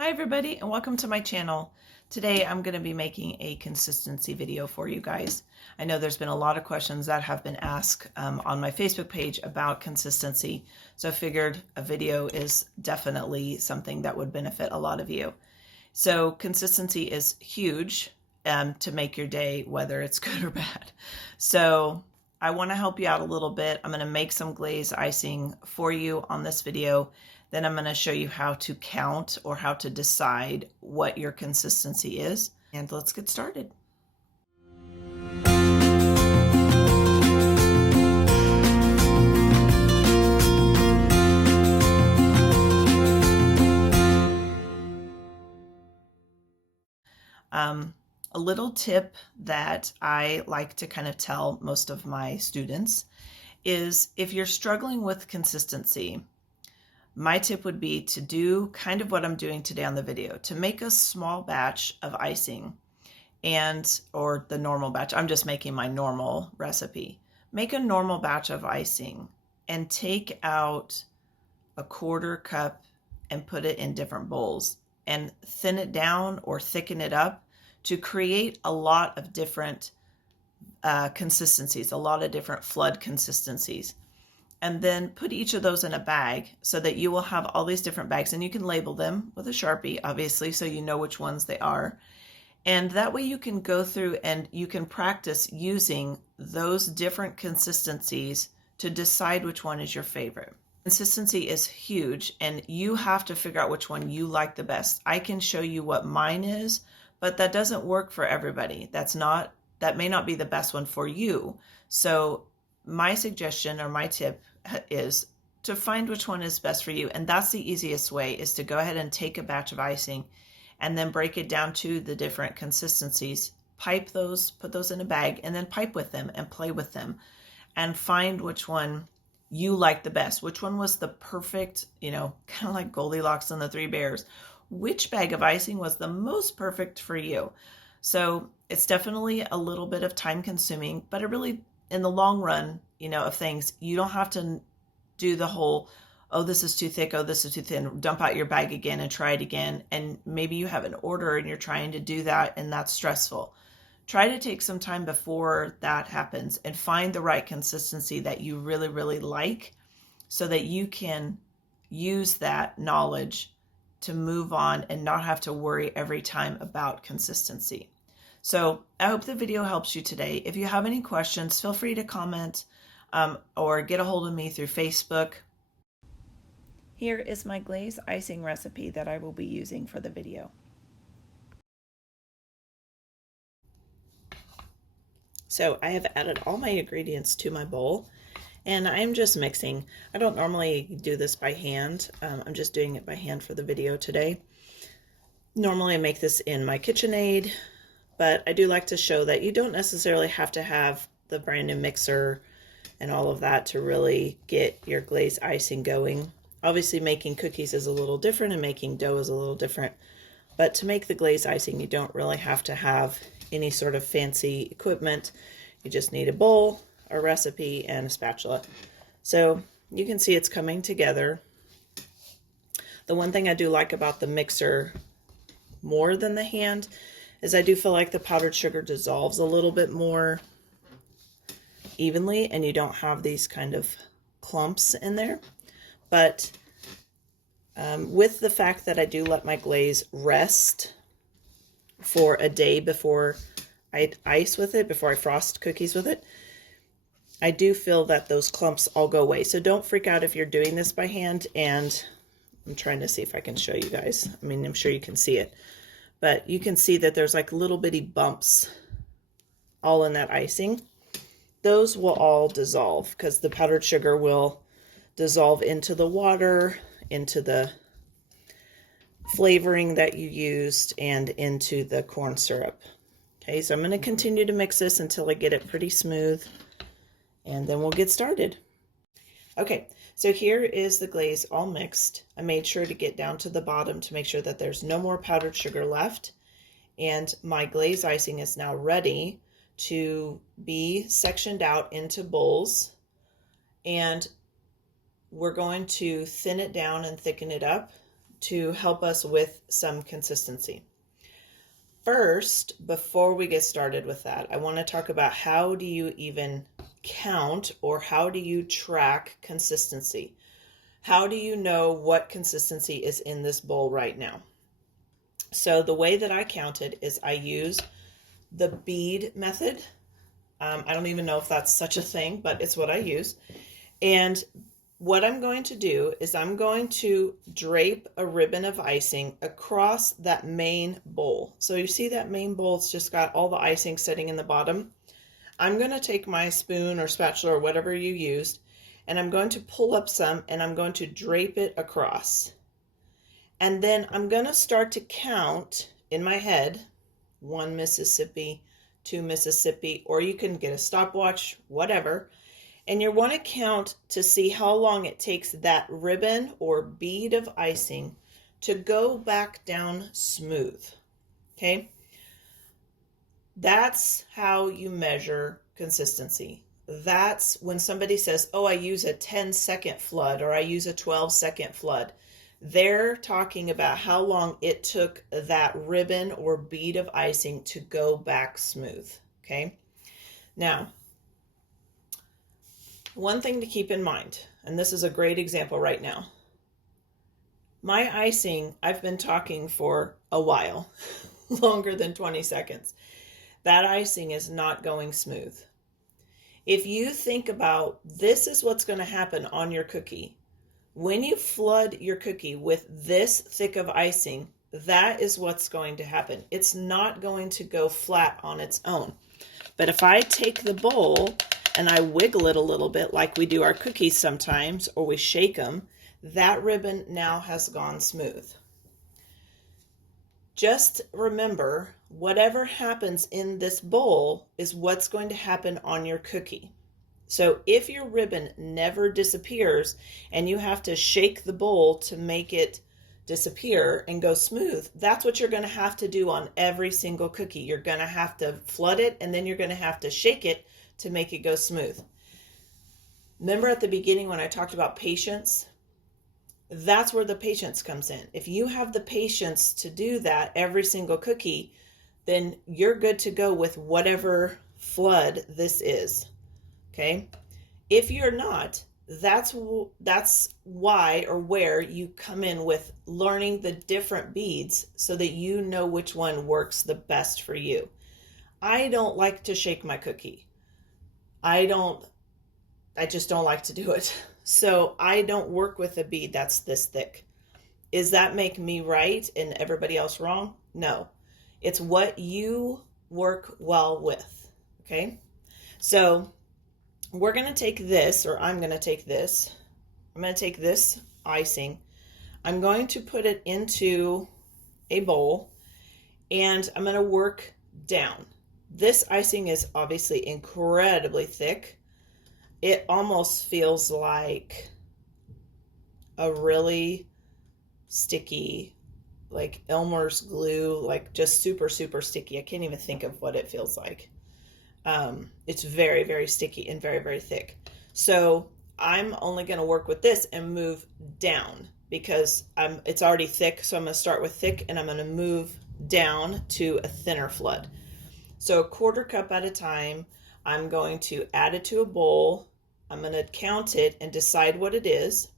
Hi everybody and welcome to my channel. Today I'm going to be making a consistency video for you guys. I know there's been a lot of questions that have been asked on my Facebook page about consistency, so I figured a video is definitely something that would benefit a lot of you. So consistency is huge to make your day, whether it's good or bad. So I want to help you out a little bit. I'm going to make some glaze icing for you on this video. Then I'm going to show you how to count or how to decide what your consistency is. And let's get started. A little tip that I like to kind of tell most of my students is if you're struggling with consistency, my tip would be to do kind of what I'm doing today on the video, to make a small batch of icing or the normal batch. I'm just making my normal recipe. Make a normal batch of icing and take out a quarter cup and put it in different bowls and thin it down or thicken it up to create a lot of different consistencies, a lot of different flood consistencies. And then put each of those in a bag so that you will have all these different bags, and you can label them with a Sharpie, obviously, so you know which ones they are. And that way you can go through and you can practice using those different consistencies to decide which one is your favorite. Consistency is huge, and you have to figure out which one you like the best. I can show you what mine is, but that doesn't work for everybody. That may not be the best one for you. So my suggestion or my tip is to find which one is best for you. And that's the easiest way, is to go ahead and take a batch of icing and then break it down to the different consistencies, pipe those, put those in a bag, and then pipe with them and play with them and find which one you like the best. Which one was the perfect, kind of like Goldilocks and the Three Bears. Which bag of icing was the most perfect for you? So it's definitely a little bit of time consuming, but it really, in the long run, of things, you don't have to do the whole, oh, this is too thick, oh, this is too thin, dump out your bag again and try it again. And maybe you have an order and you're trying to do that, and that's stressful. Try to take some time before that happens and find the right consistency that you really, really like, so that you can use that knowledge to move on and not have to worry every time about consistency. So I hope the video helps you today. If you have any questions, feel free to comment or get a hold of me through Facebook. Here is my glaze icing recipe that I will be using for the video. So I have added all my ingredients to my bowl, and I'm just mixing. I don't normally do this by hand. I'm just doing it by hand for the video today. Normally I make this in my KitchenAid, but I do like to show that you don't necessarily have to have the brand new mixer and all of that to really get your glaze icing going. Obviously making cookies is a little different and making dough is a little different, but to make the glaze icing you don't really have to have any sort of fancy equipment. You just need a bowl, a recipe, and a spatula. So you can see it's coming together. The one thing I do like about the mixer more than the hand is I do feel like the powdered sugar dissolves a little bit more evenly and you don't have these kind of clumps in there. But with the fact that I do let my glaze rest for a day before I ice with it, before I frost cookies with it, I do feel that those clumps all go away. So don't freak out if you're doing this by hand. And I'm trying to see if I can show you guys. I mean, I'm sure you can see it, but you can see that there's like little bitty bumps all in that icing. Those will all dissolve because the powdered sugar will dissolve into the water, into the flavoring that you used, and into the corn syrup. Okay, so I'm going to continue to mix this until I get it pretty smooth, and then we'll get started. Okay, so here is the glaze all mixed. I made sure to get down to the bottom to make sure that there's no more powdered sugar left, and my glaze icing is now ready to be sectioned out into bowls, and we're going to thin it down and thicken it up to help us with some consistency. First, before we get started with that, I want to talk about how do you even count or how do you track consistency? How do you know what consistency is in this bowl right now? So the way that I count it is I use the bead method. I don't even know if that's such a thing, but it's what I use. And what I'm going to do is I'm going to drape a ribbon of icing across that main bowl. So you see that main bowl, it's just got all the icing sitting in the bottom. I'm going to take my spoon or spatula or whatever you used, and I'm going to pull up some and I'm going to drape it across. And then I'm going to start to count in my head, 1 Mississippi, 2 Mississippi, or you can get a stopwatch, whatever. And you want to count to see how long it takes that ribbon or bead of icing to go back down smooth. Okay? That's how you measure consistency. That's when somebody says, oh, I use a 10-second flood or I use a 12-second flood. They're talking about how long it took that ribbon or bead of icing to go back smooth. Okay? Now, one thing to keep in mind, and this is a great example right now. My icing, I've been talking for a while, longer than 20 seconds. That icing is not going smooth. If you think about this is what's going to happen on your cookie. When you flood your cookie with this thick of icing, that is what's going to happen. It's not going to go flat on its own. But if I take the bowl and I wiggle it a little bit like we do our cookies sometimes, or we shake them, that ribbon now has gone smooth. Just remember, whatever happens in this bowl is what's going to happen on your cookie. So if your ribbon never disappears and you have to shake the bowl to make it disappear and go smooth, that's what you're going to have to do on every single cookie. You're going to have to flood it and then you're going to have to shake it to make it go smooth. Remember at the beginning when I talked about patience? That's where the patience comes in. If you have the patience to do that every single cookie, then you're good to go with whatever flood this is. Okay? If you're not, that's why or where you come in with learning the different beads so that you know which one works the best for you. I don't like to shake my cookie. I just don't like to do it. So I don't work with a bead that's this thick. Does that make me right and everybody else wrong? No. It's what you work well with. Okay? So we're going to take this, or I'm going to take this. I'm going to take this icing. I'm going to put it into a bowl and I'm going to work down. This icing is obviously incredibly thick. It almost feels like a really sticky, like Elmer's glue, like just super, super sticky. I can't even think of what it feels like. It's very, very sticky and very, very thick. So I'm only going to work with this and move down because it's already thick. So I'm going to start with thick and I'm going to move down to a thinner flood. So 1/4 cup at a time, I'm going to add it to a bowl. I'm going to count it and decide what it is.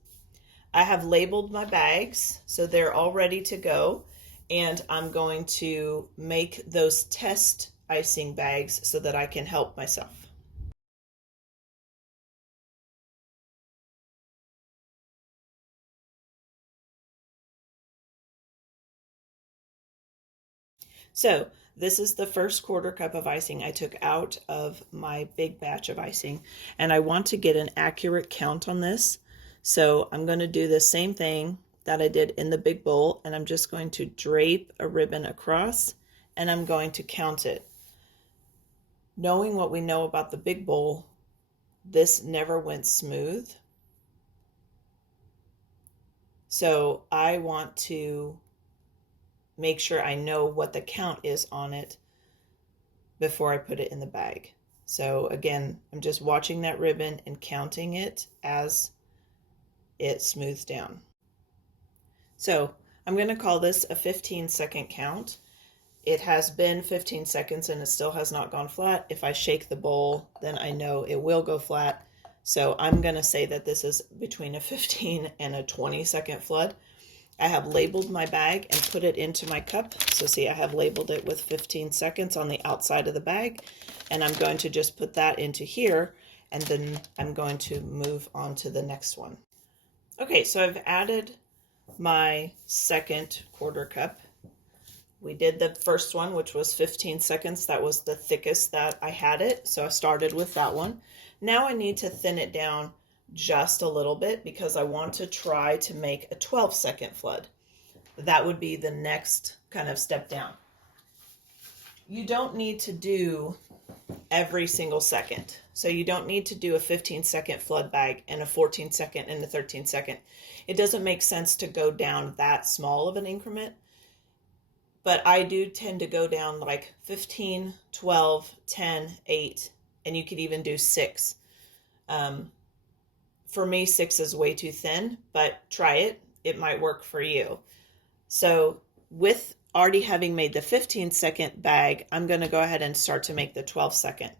I have labeled my bags, so they're all ready to go. And I'm going to make those test icing bags so that I can help myself. So this is the first 1/4 cup of icing I took out of my big batch of icing, and I want to get an accurate count on this. So I'm going to do the same thing that I did in the big bowl, and I'm just going to drape a ribbon across, and I'm going to count it. Knowing what we know about the big bowl, this never went smooth. So I want to make sure I know what the count is on it before I put it in the bag. So again, I'm just watching that ribbon and counting it as it smooths down. So I'm going to call this a 15-second count. It has been 15 seconds and it still has not gone flat. If I shake the bowl, then I know it will go flat. So I'm going to say that this is between a 15 and a 20-second flood. I have labeled my bag and put it into my cup. So see, I have labeled it with 15 seconds on the outside of the bag. And I'm going to just put that into here. And then I'm going to move on to the next one. Okay, so I've added my second quarter cup. We did the first one, which was 15 seconds. That was the thickest that I had it. So I started with that one. Now I need to thin it down just a little bit because I want to try to make a 12-second flood. That would be the next kind of step down. You don't need to do every single second. So you don't need to do a 15-second flood bag and a 14-second and a 13-second. It doesn't make sense to go down that small of an increment. But I do tend to go down like 15, 12, 10, 8, and you could even do 6. For me, 6 is way too thin, but try it. It might work for you. So with already having made the 15-second bag, I'm going to go ahead and start to make the 12-second.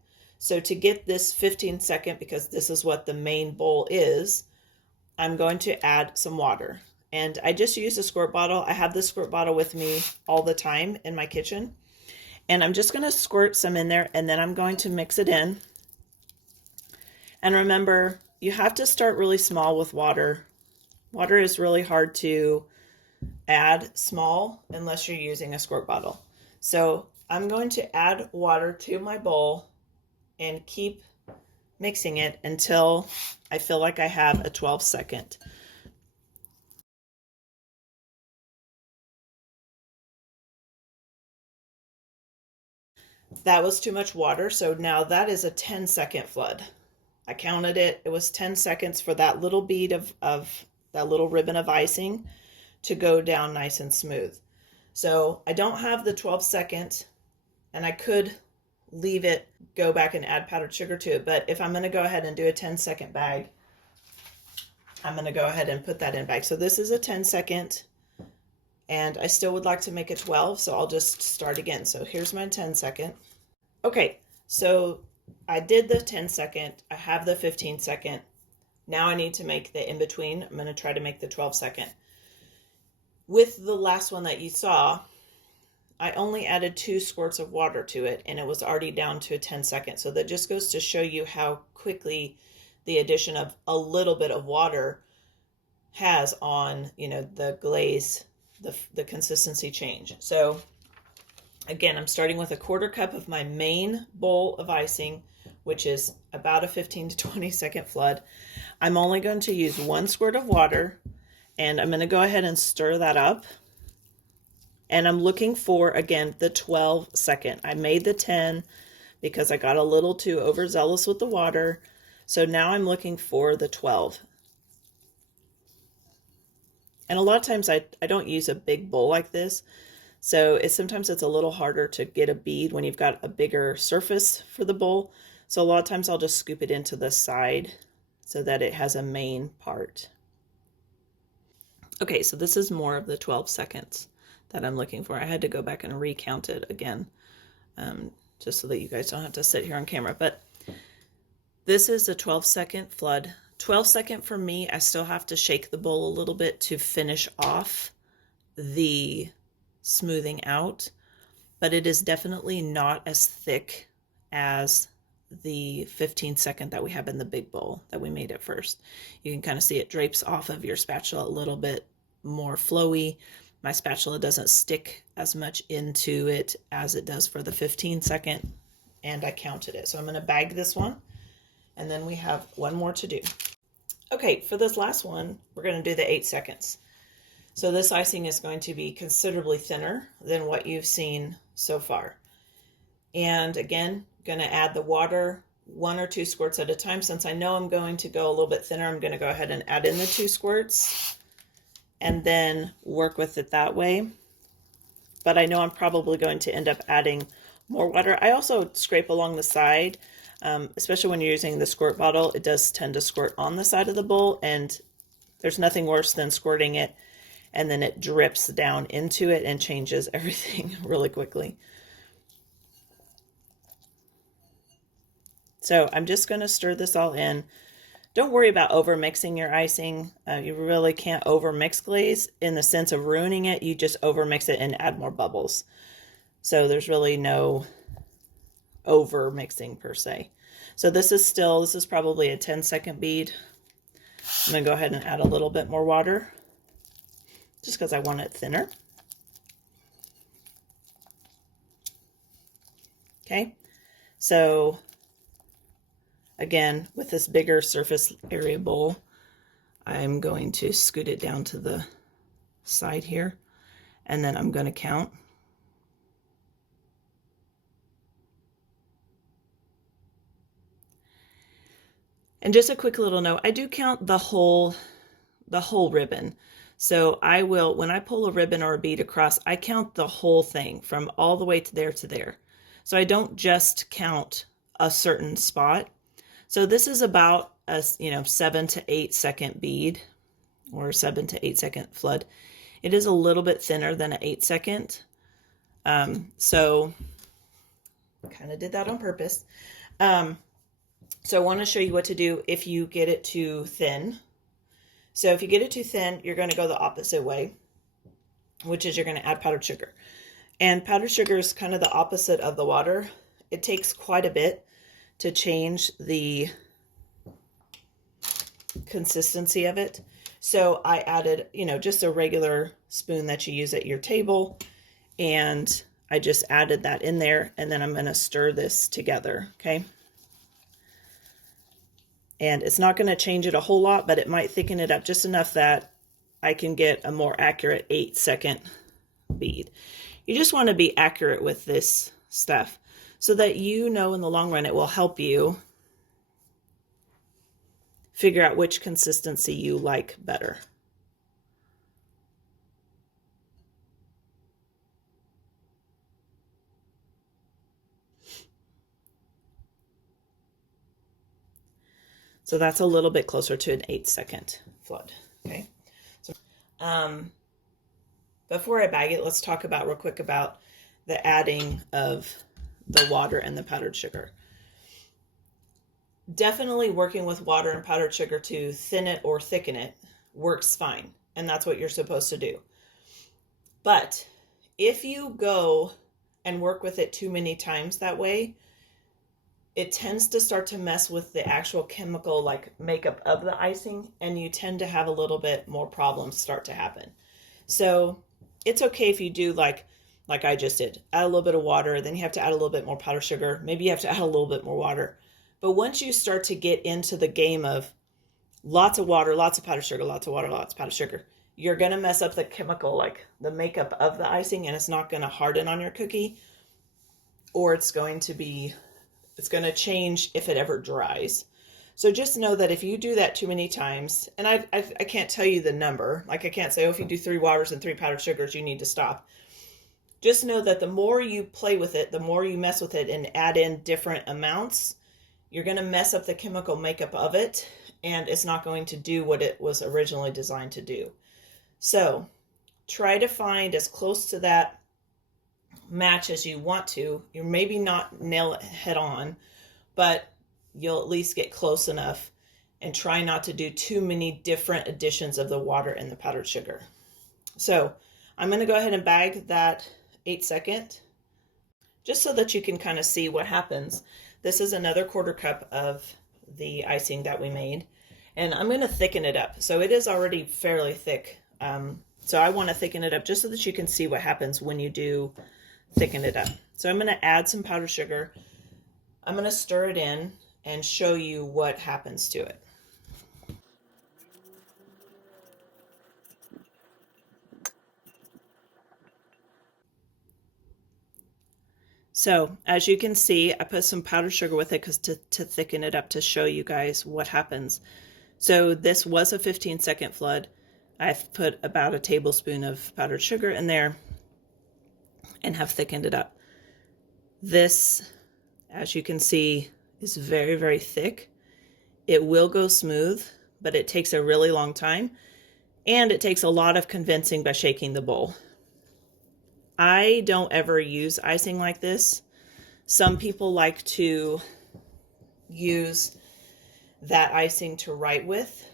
So to get this 15-second, because this is what the main bowl is, I'm going to add some water. And I just used a squirt bottle. I have this squirt bottle with me all the time in my kitchen. And I'm just going to squirt some in there, and then I'm going to mix it in. And remember, you have to start really small with water. Water is really hard to add small unless you're using a squirt bottle. So I'm going to add water to my bowl and keep mixing it until I feel like I have a 12-second. That was too much water, so now that is a 10-second flood. I counted it. It was 10 seconds for that little bead of that little ribbon of icing to go down nice and smooth. So I don't have the 12-second, and I could leave it, go back and add powdered sugar to it. But if I'm going to go ahead and do a 10-second bag, I'm going to go ahead and put that in bag. So this is a 10-second, and I still would like to make it 12, so I'll just start again. So here's my 10-second. Okay, so I did the 10-second. I have the 15-second. Now I need to make the in-between. I'm going to try to make the 12-second. With the last one that you saw, I only added 2 squirts of water to it, and it was already down to a 10-second. So that just goes to show you how quickly the addition of a little bit of water has on, the glaze, the consistency change. So again, I'm starting with a quarter cup of my main bowl of icing, which is about a 15 to 20 second flood. I'm only going to use 1 squirt of water, and I'm going to go ahead and stir that up. And I'm looking for, again, the 12-second. I made the 10 because I got a little too overzealous with the water. So now I'm looking for the 12. And a lot of times I don't use a big bowl like this. So sometimes it's a little harder to get a bead when you've got a bigger surface for the bowl. So a lot of times I'll just scoop it into the side so that it has a main part. Okay, so this is more of the 12 seconds that I'm looking for. I had to go back and recount it again, just so that you guys don't have to sit here on camera. But this is a 12-second flood. 12-second for me, I still have to shake the bowl a little bit to finish off the smoothing out, but it is definitely not as thick as the 15-second that we have in the big bowl that we made at first. You can kind of see it drapes off of your spatula a little bit more flowy. My spatula doesn't stick as much into it as it does for the 15-second, and I counted it. So I'm going to bag this one, and then we have one more to do. Okay, for this last one, we're going to do the 8 seconds. So this icing is going to be considerably thinner than what you've seen so far. And again, going to add the water 1 or 2 squirts at a time. Since I know I'm going to go a little bit thinner, I'm going to go ahead and add in the 2 squirts and then work with it that way. But I know I'm probably going to end up adding more water. I also scrape along the side, especially when you're using the squirt bottle. It does tend to squirt on the side of the bowl, and there's nothing worse than squirting it and then it drips down into it and changes everything really quickly. So I'm just going to stir this all in. Don't worry about over mixing your icing. You really can't over mix glaze in the sense of ruining it. You just over mix it and add more bubbles. So there's really no over mixing per se. So this is probably a 10-second bead. I'm going to go ahead and add a little bit more water just because I want it thinner. Okay, so again, with this bigger surface area bowl, I'm going to scoot it down to the side here, and then I'm going to count. And just a quick little note, I do count the whole ribbon. So I will, when I pull a ribbon or a bead across, I count the whole thing from all the way to there to there. So I don't just count a certain spot. So this is about a 7 to 8 second bead, or 7 to 8 second flood. It is a little bit thinner than an 8 second. So kind of did that on purpose. So I want to show you what to do if you get it too thin. So if you get it too thin, you're going to go the opposite way, which is you're going to add powdered sugar. And powdered sugar is kind of the opposite of the water. It takes quite a bit to change the consistency of it. So I added, just a regular spoon that you use at your table, and I just added that in there, and then I'm going to stir this together, okay? And it's not going to change it a whole lot, but it might thicken it up just enough that I can get a more accurate 8 second bead. You just want to be accurate with this stuff so that in the long run it will help you figure out which consistency you like better. So that's a little bit closer to an 8 second flood. Okay. So, before I bag it, let's talk real quick about the adding of the water and the powdered sugar. Definitely working with water and powdered sugar to thin it or thicken it works fine. And that's what you're supposed to do. But if you go and work with it too many times that way, it tends to start to mess with the actual chemical makeup of the icing, and you tend to have a little bit more problems start to happen. So it's okay if you do like I just did, add a little bit of water, then you have to add a little bit more powdered sugar, maybe you have to add a little bit more water. But once you start to get into the game of lots of water, lots of powdered sugar, lots of water, lots of powdered sugar, you're going to mess up the chemical, the makeup of the icing, and it's not going to harden on your cookie, or it's going to change if it ever dries. So just know that if you do that too many times, and I can't tell you the number, I can't say, if you do 3 waters and 3 powdered sugars, you need to stop. Just know that the more you play with it, the more you mess with it and add in different amounts, you're going to mess up the chemical makeup of it, and it's not going to do what it was originally designed to do. So try to find as close to that match as you want to. You maybe not nail it head on, but you'll at least get close enough, and try not to do too many different additions of the water and the powdered sugar. So I'm going to go ahead and bag that 8 second just so that you can kind of see what happens. This is another 1/4 cup of the icing that we made, and I'm going to thicken it up. So it is already fairly thick. So I want to thicken it up just so that you can see what happens when you do thicken it up. So I'm going to add some powdered sugar. I'm going to stir it in and show you what happens to it. So as you can see, I put some powdered sugar with it to thicken it up, to show you guys what happens. So this was a 15-second flood. I've put about a tablespoon of powdered sugar in there and have thickened it up. This, as you can see, is very, very thick. It will go smooth, but it takes a really long time And it takes a lot of convincing by shaking the bowl. I don't ever use icing like this. Some people like to use that icing to write with.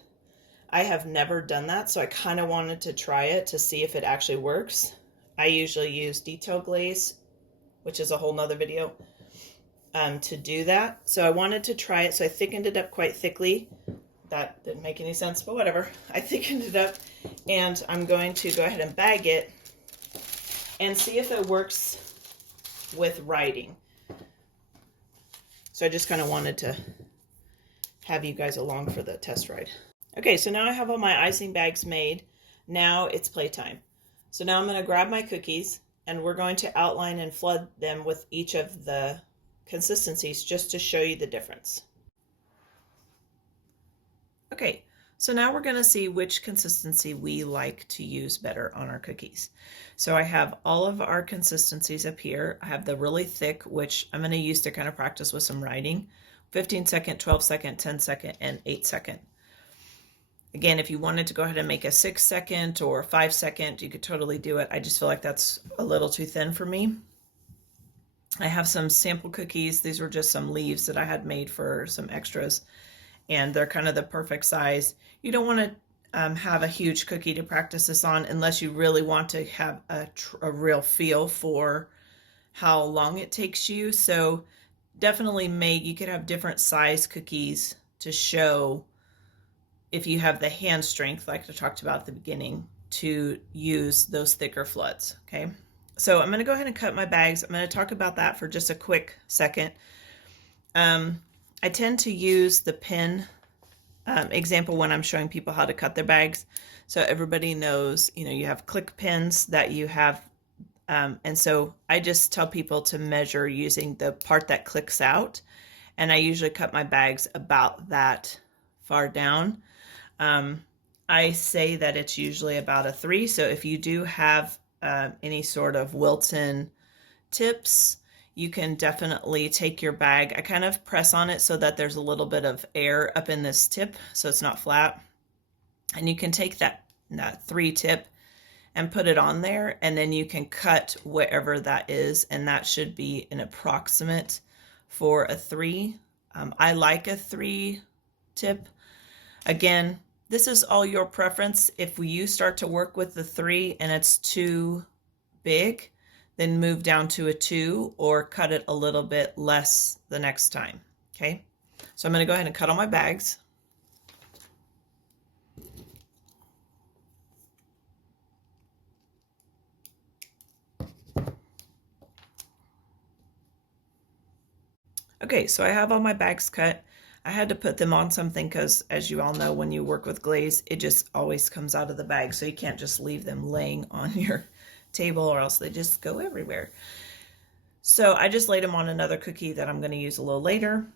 I have never done that, so I kind of wanted to try it to see if it actually works. I usually use detail glaze, which is a whole nother video, to do that. So I wanted to try it, so I thickened it up quite thickly. That didn't make any sense, but whatever. I thickened it up, and I'm going to go ahead and bag it and see if it works with writing. So I just kind of wanted to have you guys along for the test ride. Okay, so now I have all my icing bags made. Now it's playtime. So now I'm going to grab my cookies, and we're going to outline and flood them with each of the consistencies just to show you the difference. Okay, so now we're going to see which consistency we like to use better on our cookies. So I have all of our consistencies up here. I have the really thick, which I'm going to use to kind of practice with some writing. 15 second, 12 second, 10 second, and 8 second. Again, if you wanted to go ahead and make a 6 second or 5 second, you could totally do it. I just feel like that's a little too thin for me. I have some sample cookies. These were just some leaves that I had made for some extras, and they're kind of the perfect size. You don't want to have a huge cookie to practice this on unless you really want to have a real feel for how long it takes you. So definitely you could have different size cookies to show if you have the hand strength, like I talked about at the beginning, to use those thicker floods, okay? So I'm going to go ahead and cut my bags. I'm going to talk about that for just a quick second. I tend to use the pin example when I'm showing people how to cut their bags. So everybody knows, you have click pins that you have. And so I just tell people to measure using the part that clicks out. And I usually cut my bags about that far down. I say that it's usually about a 3. So if you do have any sort of Wilton tips, you can definitely take your bag. I kind of press on it so that there's a little bit of air up in this tip so it's not flat. And you can take that 3 tip and put it on there, and then you can cut wherever that is, and that should be an approximate for a 3. I like a 3 tip. Again, this is all your preference. If you start to work with the 3 and it's too big, then move down to a 2 or cut it a little bit less the next time, okay? So I'm going to go ahead and cut all my bags. Okay, so I have all my bags cut. I had to put them on something because, as you all know, when you work with glaze, it just always comes out of the bag. So you can't just leave them laying on your table or else they just go everywhere. So I just laid them on another cookie that I'm going to use a little later.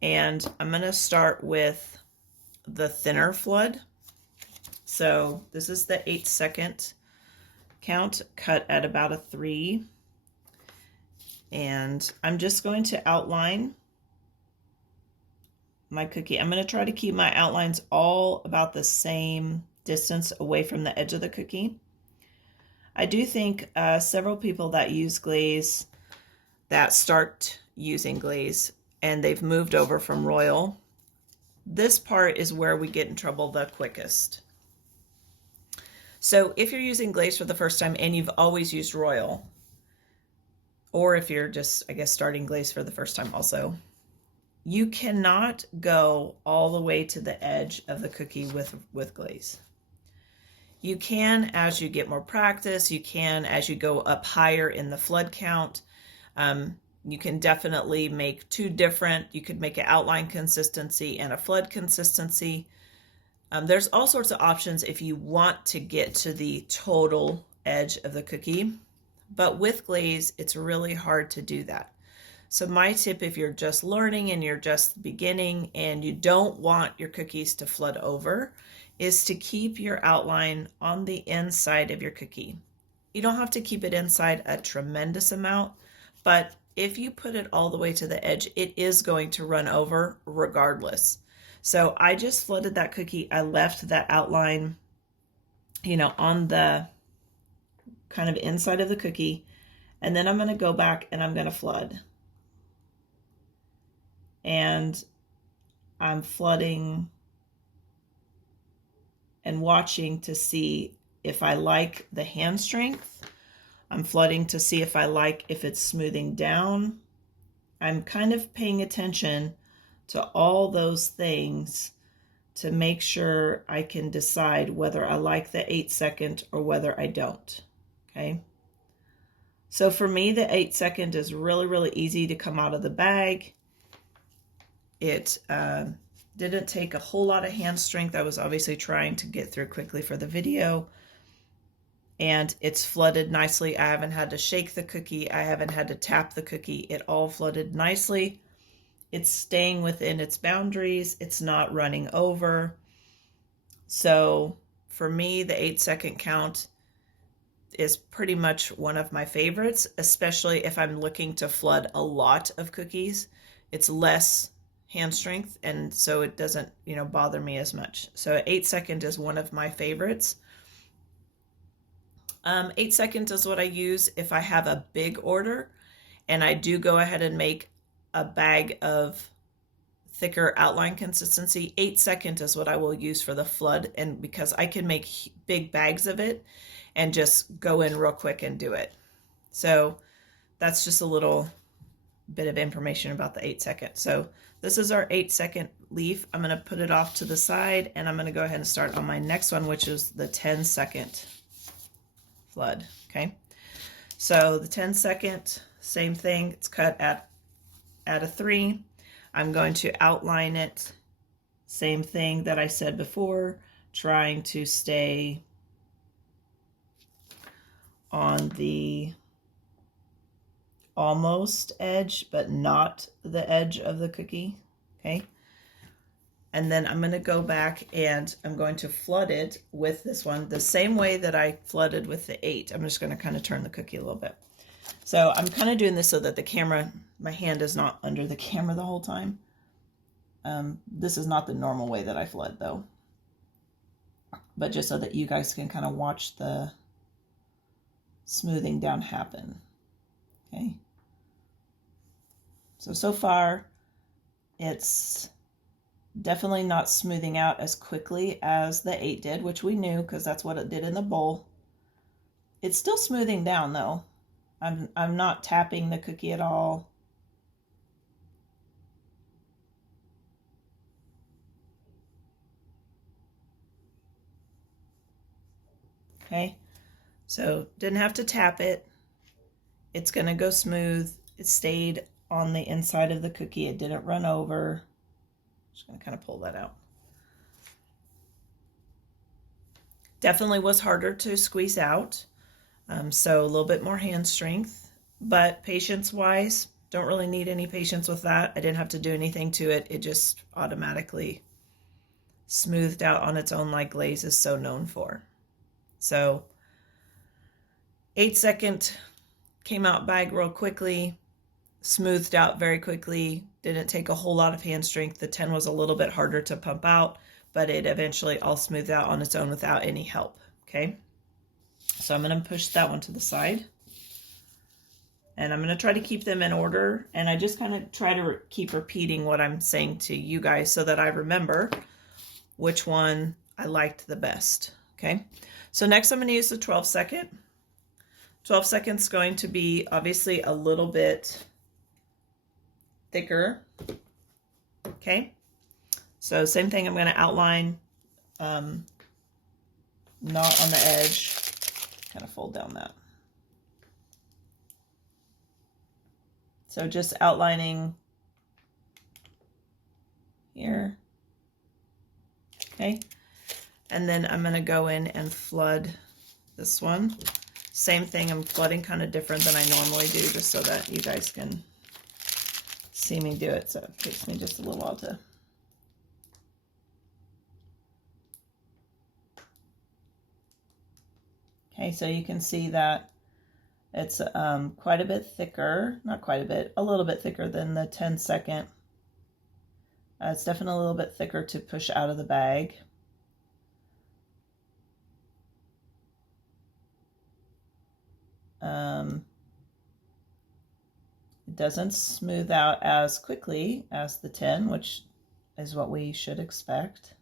And I'm going to start with the thinner flood. So this is the 8 second count, cut at about a 3. And I'm just going to outline my cookie. I'm going to try to keep my outlines all about the same distance away from the edge of the cookie. I do think several people that use glaze, that start using glaze, and they've moved over from Royal, this part is where we get in trouble the quickest. So if you're using glaze for the first time and you've always used Royal, or if you're just, I guess, starting glaze for the first time also, you cannot go all the way to the edge of the cookie with glaze. You can as you get more practice. You can as you go up higher in the flood count. You can definitely make 2 different. You could make an outline consistency and a flood consistency. There's all sorts of options if you want to get to the total edge of the cookie. But with glaze, it's really hard to do that. So my tip, if you're just learning and you're just beginning and you don't want your cookies to flood over, is to keep your outline on the inside of your cookie. You don't have to keep it inside a tremendous amount, but if you put it all the way to the edge, it is going to run over regardless. So I just flooded that cookie. I left that outline you know, on the kind of inside of the cookie. And then I'm going to go back and I'm going to flood. And I'm flooding and watching to see if I like the hand strength. I'm flooding to see if I like if it's smoothing down. I'm kind of paying attention to all those things to make sure I can decide whether I like the 8-second or whether I don't. Okay. So for me, the 8-second is really, really easy to come out of the bag. It didn't take a whole lot of hand strength. I was obviously trying to get through quickly for the video. And it's flooded nicely. I haven't had to shake the cookie. I haven't had to tap the cookie. It all flooded nicely. It's staying within its boundaries. It's not running over. So for me, the 8-second count is pretty much one of my favorites, especially if I'm looking to flood a lot of cookies. It's less hand strength, and so it doesn't, you know, bother me as much. So 8-second is one of my favorites. 8-second is what I use if I have a big order and I do go ahead and make a bag of thicker outline consistency. 8-second is what I will use for the flood, and because I can make big bags of it and just go in real quick and do it. So that's just a little bit of information about the 8-second. So this is our 8-second leaf. I'm going to put it off to the side, and I'm going to go ahead and start on my next one, which is the 10-second flood. Okay, so the 10-second, same thing. It's cut at a 3. I'm going to outline it, same thing that I said before, trying to stay on the almost edge, but not the edge of the cookie. Okay, and then I'm going to go back and I'm going to flood it with this one the same way that I flooded with the 8. I'm just going to kind of turn the cookie a little bit. So I'm kind of doing this so that the camera, my hand is not under the camera the whole time. This is not the normal way that I flood though, but just so that you guys can kind of watch the smoothing down happen. Okay. So far it's definitely not smoothing out as quickly as the 8 did, which we knew because that's what it did in the bowl. It's still smoothing down though. I'm not tapping the cookie at all. Okay, so didn't have to tap it. It's going to go smooth. It stayed on the inside of the cookie. It didn't run over. Just going to kind of pull that out. Definitely was harder to squeeze out. So a little bit more hand strength, but patience-wise, don't really need any patience with that. I didn't have to do anything to it. It just automatically smoothed out on its own like Glaze is so known for. So 8-second came out bag real quickly, smoothed out very quickly, didn't take a whole lot of hand strength. The 10 was a little bit harder to pump out, but it eventually all smoothed out on its own without any help. Okay, so I'm going to push that one to the side, and I'm going to try to keep them in order, and I just kind of try to keep repeating what I'm saying to you guys so that I remember which one I liked the best. Okay, so next I'm going to use the 12-second. 12 seconds going to be obviously a little bit thicker. Okay, so same thing, I'm going to outline, not on the edge, kind of fold down that. So just outlining here. Okay, and then I'm going to go in and flood this one. Same thing, I'm flooding kind of different than I normally do, just so that you guys can see me do it. So it takes me just a little while to. Okay, so you can see that it's quite a bit thicker, not quite a bit, a little bit thicker than the 10-second. It's definitely a little bit thicker to push out of the bag. It doesn't smooth out as quickly as the 10, which is what we should expect.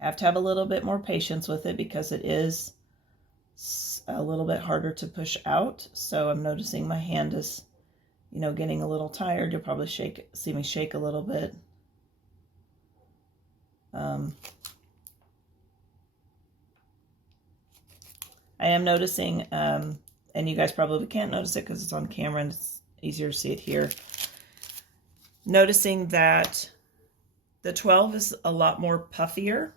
I have to have a little bit more patience with it because it is a little bit harder to push out. So I'm noticing my hand is, you know, getting a little tired. You'll probably see me shake a little bit. I am noticing, and you guys probably can't notice it because it's on camera and it's easier to see it here. Noticing that the 12 is a lot more puffier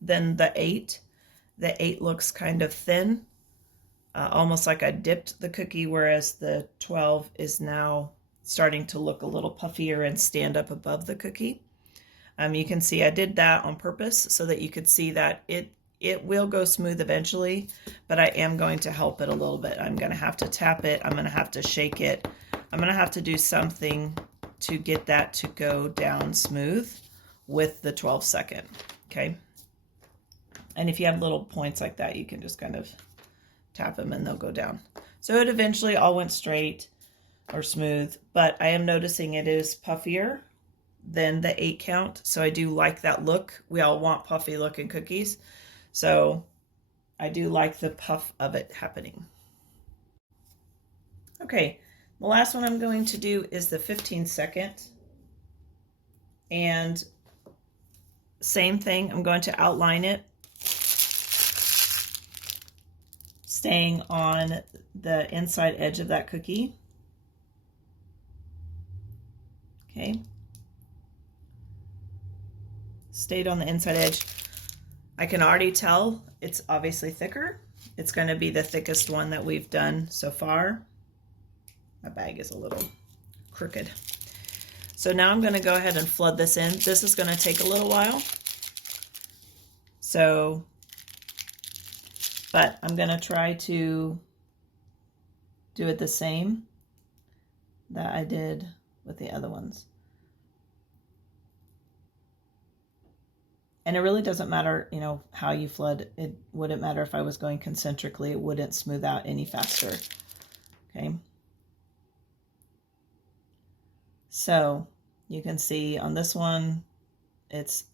than the 8. The 8 looks kind of thin, almost like I dipped the cookie, whereas the 12 is now starting to look a little puffier and stand up above the cookie. You can see I did that on purpose so that you could see that it will go smooth eventually, but I am going to help it a little bit. I'm going to have to tap it. I'm going to have to shake it. I'm going to have to do something to get that to go down smooth with the 12-second, okay? And if you have little points like that, you can just kind of tap them and they'll go down. So it eventually all went straight or smooth, but I am noticing it is puffier than the 8 count. So I do like that look. We all want puffy looking cookies. So I do like the puff of it happening. Okay, the last one I'm going to do is the 15-second. And same thing, I'm going to outline it, staying on the inside edge of that cookie. Okay. Stayed on the inside edge. I can already tell it's obviously thicker. It's going to be the thickest one that we've done so far. My bag is a little crooked. So now I'm going to go ahead and flood this in. This is going to take a little while. So, but I'm going to try to do it the same that I did with the other ones. And it really doesn't matter, you know, how you flood. It wouldn't matter if I was going concentrically. It wouldn't smooth out any faster. Okay. So you can see on this one, it's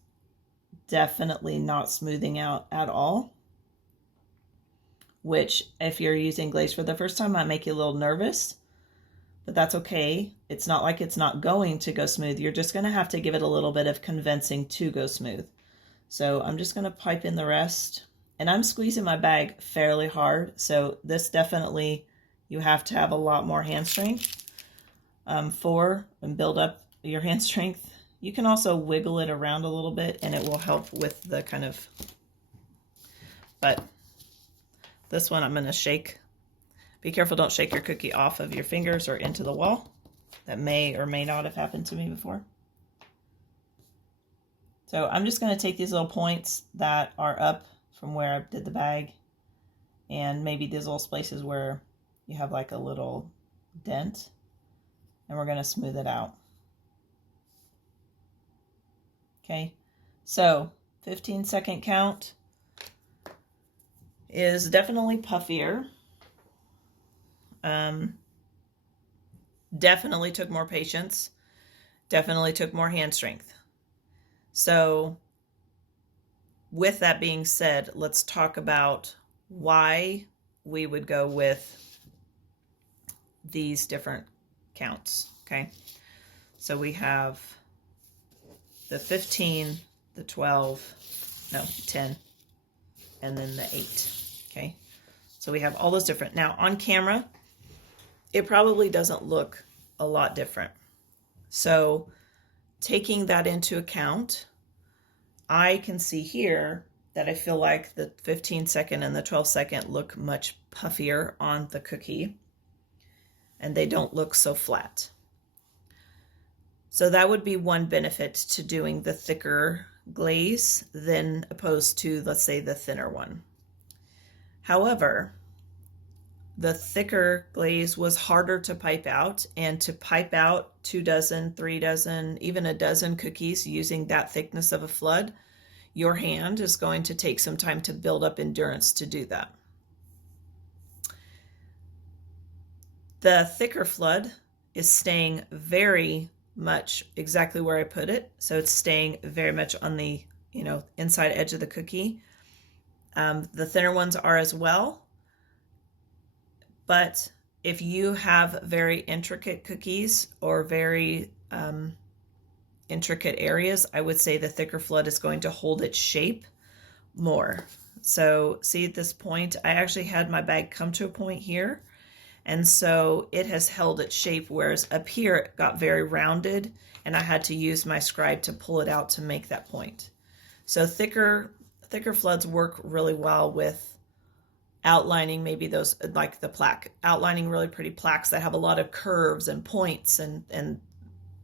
definitely not smoothing out at all. Which, if you're using glaze for the first time, might make you a little nervous. But that's okay. It's not like it's not going to go smooth. You're just going to have to give it a little bit of convincing to go smooth. So I'm just going to pipe in the rest, and I'm squeezing my bag fairly hard. So this definitely, you have to have a lot more hand strength for and build up your hand strength. You can also wiggle it around a little bit and it will help with the kind of, but this one I'm going to shake. Be careful, don't shake your cookie off of your fingers or into the wall. That may or may not have happened to me before. So I'm just going to take these little points that are up from where I did the bag, and maybe these little places where you have like a little dent, and we're going to smooth it out. Okay, so 15-second count is definitely puffier. Definitely took more patience, definitely took more hand strength. So with that being said, let's talk about why we would go with these different counts, okay? So we have the 15, the 12, no, 10, and then the 8, okay? So we have all those different. Now on camera, it probably doesn't look a lot different. So taking that into account, I can see here that I feel like the 15-second and the 12-second look much puffier on the cookie, and they don't look so flat. So that would be one benefit to doing the thicker glaze than opposed to, let's say, the thinner one. However, the thicker glaze was harder to pipe out, and to pipe out 2 dozen, 3 dozen, even a dozen cookies using that thickness of a flood, your hand is going to take some time to build up endurance to do that. The thicker flood is staying very much exactly where I put it. So it's staying very much on the, inside edge of the cookie. The thinner ones are as well. But if you have very intricate cookies or very intricate areas, I would say the thicker flood is going to hold its shape more. So see at this point, I actually had my bag come to a point here. And so it has held its shape, whereas up here it got very rounded and I had to use my scribe to pull it out to make that point. So thicker floods work really well with outlining maybe those, like the plaque, outlining really pretty plaques that have a lot of curves and points and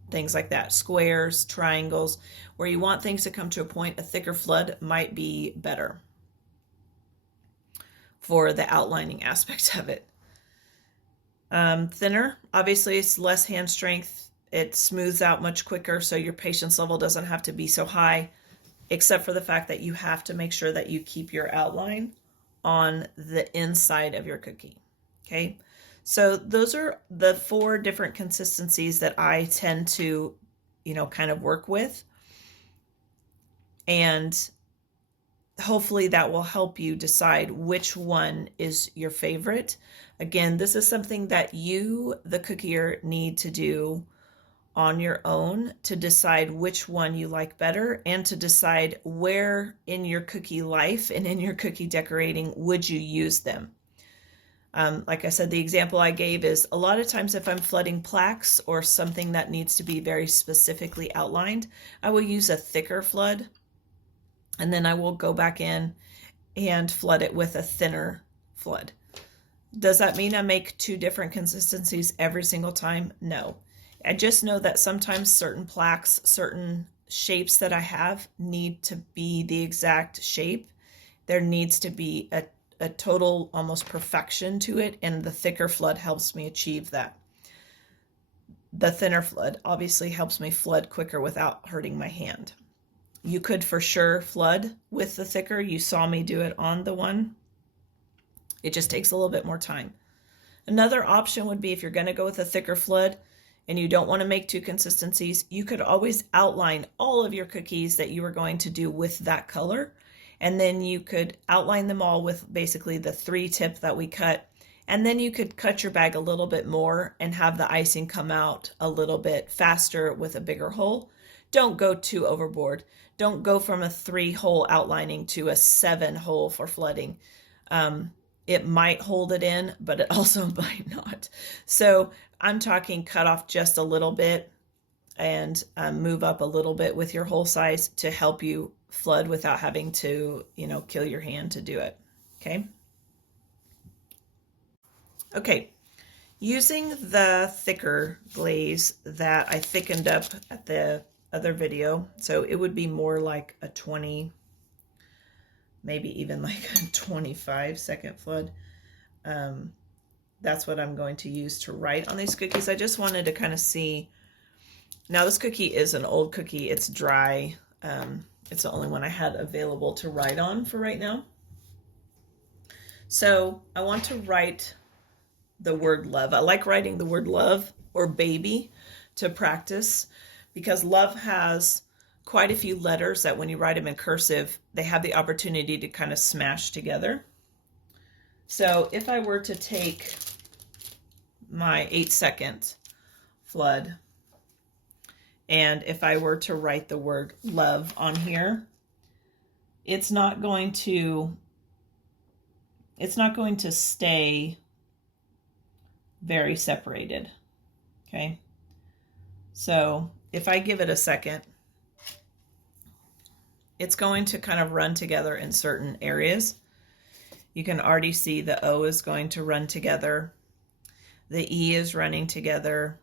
things like that, squares, triangles, where you want things to come to a point. A thicker flood might be better for the outlining aspect of it. Thinner, obviously it's less hand strength. It smooths out much quicker, so your patience level doesn't have to be so high, except for the fact that you have to make sure that you keep your outline on the inside of your cookie. Okay, so those are the 4 different consistencies that I tend to, kind of work with. And hopefully that will help you decide which one is your favorite. Again, this is something that you, the cookier, need to do on your own to decide which one you like better and to decide where in your cookie life and in your cookie decorating would you use them. Like I said, the example I gave is a lot of times if I'm flooding plaques or something that needs to be very specifically outlined, I will use a thicker flood, and then I will go back in and flood it with a thinner flood. Does that mean I make 2 different consistencies every single time? No. I just know that sometimes certain plaques, certain shapes that I have need to be the exact shape. There needs to be a total almost perfection to it, and the thicker flood helps me achieve that. The thinner flood obviously helps me flood quicker without hurting my hand. You could for sure flood with the thicker. You saw me do it on the one. It just takes a little bit more time. Another option would be if you're going to go with a thicker flood and you don't want to make 2 consistencies, you could always outline all of your cookies that you were going to do with that color. And then you could outline them all with basically the 3 tip that we cut. And then you could cut your bag a little bit more and have the icing come out a little bit faster with a bigger hole. Don't go too overboard. Don't go from a 3-hole outlining to a 7-hole for flooding. It might hold it in, but it also might not. So I'm talking cut off just a little bit and move up a little bit with your hole size to help you flood without having to, kill your hand to do it. Okay. Okay. Using the thicker glaze that I thickened up at the other video, so it would be more like a 20, maybe even like a 25-second flood. That's what I'm going to use to write on these cookies. I just wanted to kind of see. Now this cookie is an old cookie. It's dry. It's the only one I had available to write on for right now. So I want to write the word love. I like writing the word love or baby to practice because love has quite a few letters that when you write them in cursive, they have the opportunity to kind of smash together. So if I were to take my 8-second flood, and if I were to write the word love on here, it's not going to stay very separated. Okay. So if I give it a second, it's going to kind of run together in certain areas. You can already see the O is going to run together. The E is running together.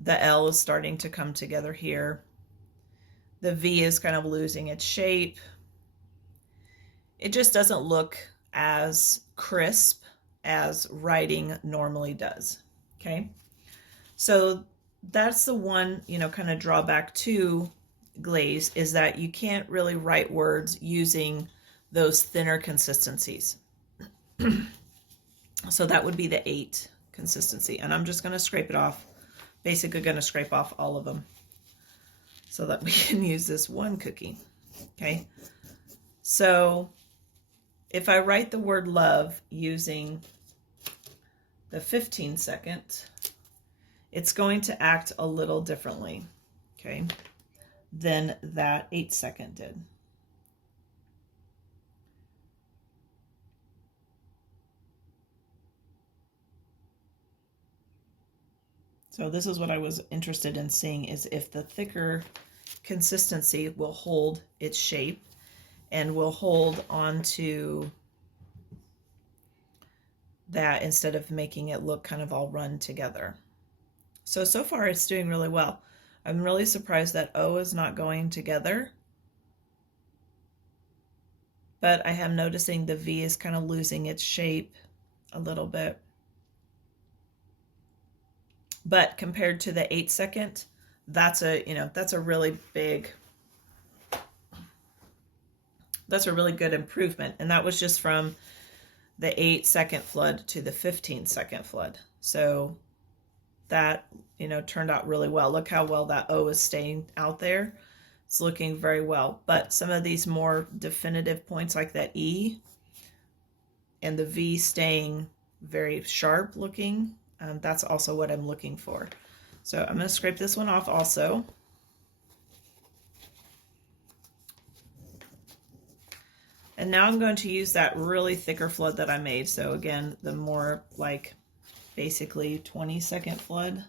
The L is starting to come together here. The V is kind of losing its shape. It just doesn't look as crisp as writing normally does. Okay. So that's the one, kind of drawback to glaze is that you can't really write words using those thinner consistencies. So that would be the 8 consistency, and I'm just going to scrape it off. Basically going to scrape off all of them so that we can use this one cookie. Okay, so if I write the word love using the 15-second, it's going to act a little differently, okay, than that 8-second did. So this is what I was interested in seeing, is if the thicker consistency will hold its shape and will hold onto that instead of making it look kind of all run together. So far it's doing really well. I'm really surprised that O is not going together, but I am noticing the V is kind of losing its shape a little bit. But compared to the 8-second, that's a really good improvement. And that was just from the 8-second flood to the 15-second flood. So that, turned out really well. Look how well that O is staying out there. It's looking very well. But some of these more definitive points like that E and the V staying very sharp looking, that's also what I'm looking for. So I'm going to scrape this one off also. And now I'm going to use that really thicker flood that I made. So again, the more like basically 20-second flood.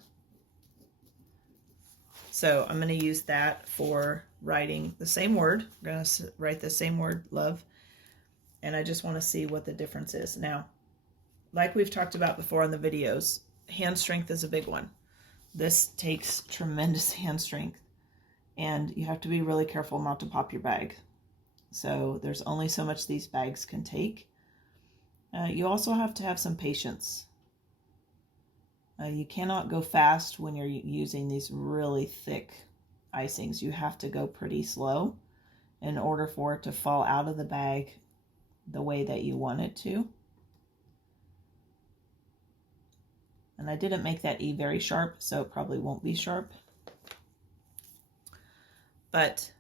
So I'm going to use that for writing the same word. I'm going to write the same word, love. And I just want to see what the difference is. Now, like we've talked about before in the videos, hand strength is a big one. This takes tremendous hand strength, and you have to be really careful not to pop your bag. So there's only so much these bags can take. You also have to have some patience. You cannot go fast when you're using these really thick icings. You have to go pretty slow in order for it to fall out of the bag the way that you want it to. And I didn't make that E very sharp, so it probably won't be sharp. But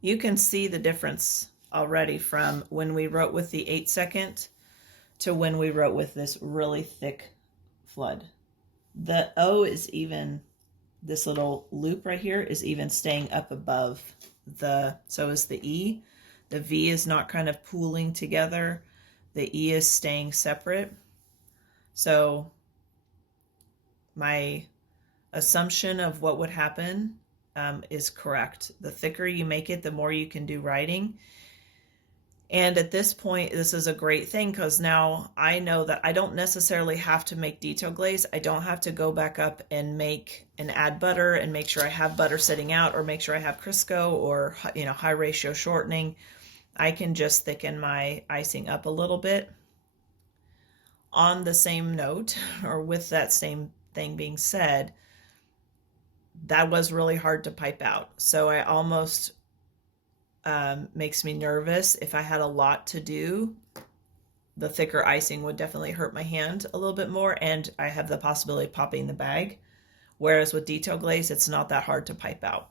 you can see the difference already from when we wrote with the 8-second to when we wrote with this really thick flood. The O is even, this little loop right here is even staying up above so is the E. The V is not kind of pooling together. The E is staying separate. So my assumption of what would happen is correct. The thicker you make it, the more you can do writing. And at this point, this is a great thing because now I know that I don't necessarily have to make detail glaze. I don't have to go back up and add butter and make sure I have butter sitting out, or make sure I have Crisco or high ratio shortening. I can just thicken my icing up a little bit. On the same note, or with that same thing being said, that was really hard to pipe out. So I almost makes me nervous. If I had a lot to do, the thicker icing would definitely hurt my hand a little bit more, and I have the possibility of popping the bag. Whereas with detail glaze, it's not that hard to pipe out.